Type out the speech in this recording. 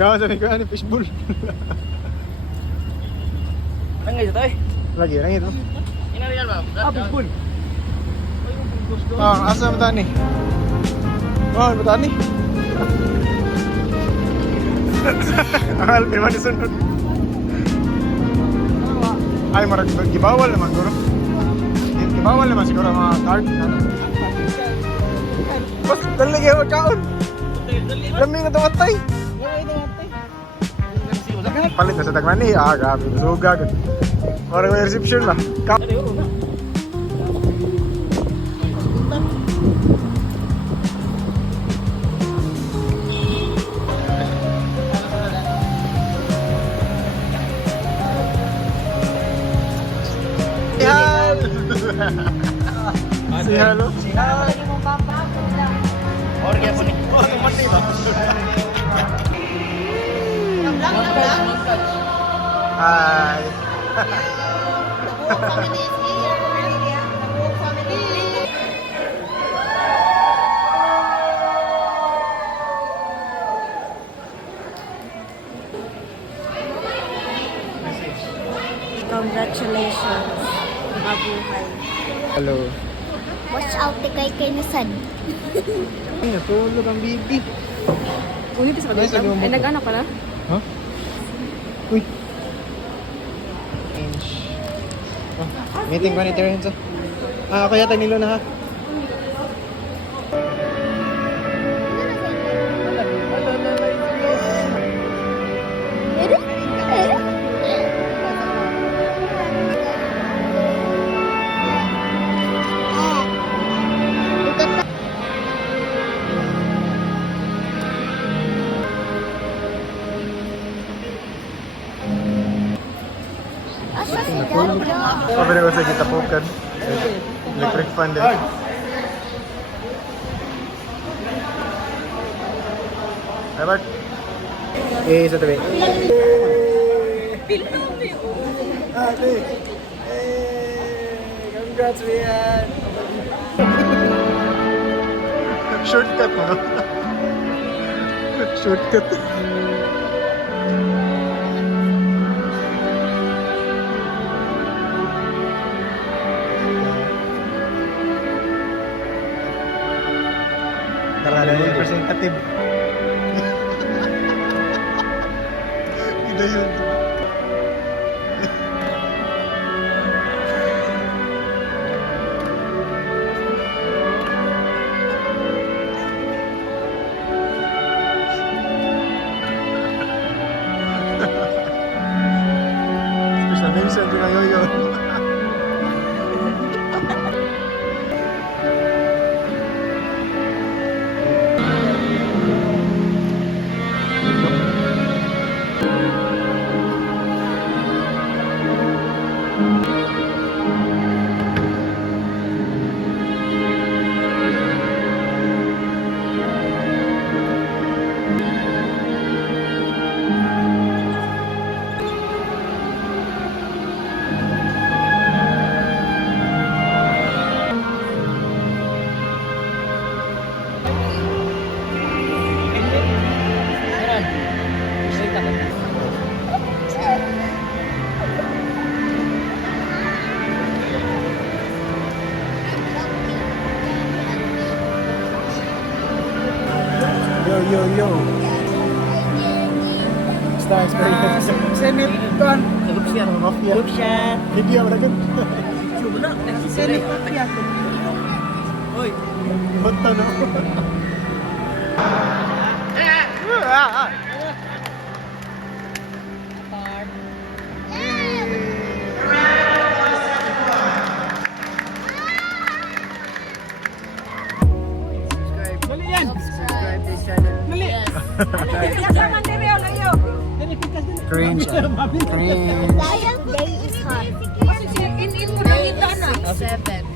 Gawa sabi ko, ano, fishbowl. Tangay ito eh. Lagi, lang ito. Inariyan ba? Fishbowl. Asa ba tani? Ba tani? Akal, may manisunod. Ay, marag gibawal naman siguro. Gibawal naman siguro mga card. Mas dali kayo magkaon. Lami na tumatay. Palit na sa tagman eh. Grabe. Suga. Parang may reception ba? Si Halo. Orga po ni. Oh, tumatay ba? Hi. Congratulations, mabuhay. Hello. Watch out, kay Nisan. Ay, natulog ang bibi. Ulit sa Nice, pag-ibig. nagawa mo Ay, to. nag-ano pala? Huh? Uy. Inch. Oh, meeting ko ni Terence. Ako yata nilo na ha. Asa si Dad? Sabi ko sa kita pukan. Electric fan din. Ay, Bart. Sa tabi. Ate. Congrats, Rian. Shortcut mo. Shortcut. Karala representative. Kita yun. Special mention to Yoyo. Yo. Star experience. Senit kan. Erupsiyan. Mafia. Erupsiyan. Hindi ako nagan. Sudah na. Senit pa kaya. Oy. Punta na ako. Cringe. Cringe. Day is hot. In mo nakita na. 7.